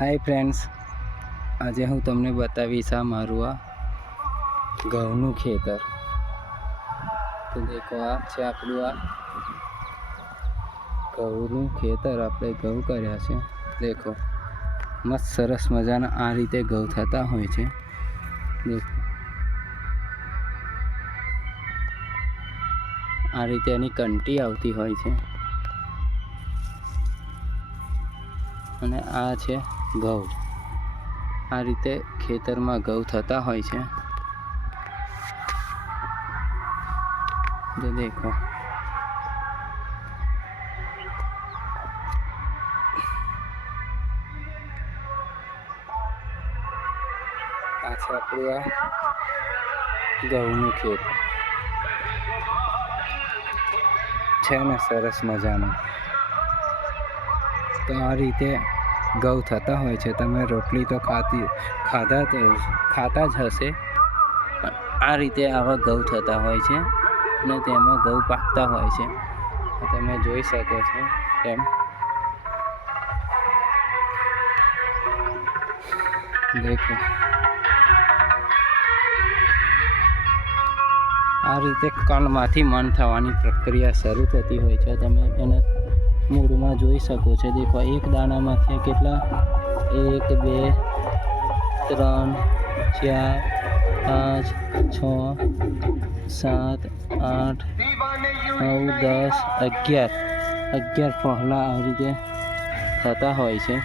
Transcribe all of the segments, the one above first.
Hi friends આજે હું તમને બતાવીશ આ મારું આ ઘઉંનું ખેતર. તો દેખો આ છે આપણું આ ઘઉંનું ખેતર. આપણે ઘઉં કર્યા છે. દેખો, મસ્ત સરસ મજાના આ રીતે ઘઉં થતા હોય છે. દેખો. આ રીતે એની કંટી આવતી હોય છે. અને આ છે ઘઉં. આ રીતે ખેતરમાં ઘઉં થતા હોય છે. જો દેખો. આ છે આપણું ખેત. છે ને સરસ મજાનું. તો આ રીતે ઘઉં થતા હોય છે. તમે રોટલી તો ખાતી, ખાધા ખાતા જ હશે. આ રીતે આવા ઘઉં થતા હોય છે અને તેમાં ઘઉં પાકતા હોય છે. તમે જોઈ શકો છો એમ. દેખો. આ રીતે કણમાંથી મન થવાની પ્રક્રિયા શરૂ થતી હોય છે. તમે એને મૂળમાં જોઈ શકો છો. દેખો, એક દાણામાંથી કેટલા? એક, બે, ત્રણ, ચાર, પાંચ, છ, સાત, આઠ, નવ, દસ, અગિયાર. અગિયાર પહેલાં આ રીતે થતા હોય છે.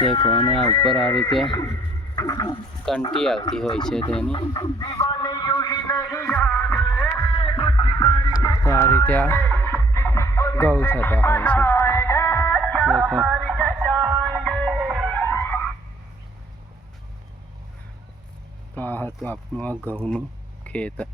દેખો, અને આ ઉપર આ રીતે કંટી આવતી હોય છે તેની. તો આ રીતે આ ઘઉં થતા હોય છે. આ હતું આપણું આ ઘઉંનું ખેતર.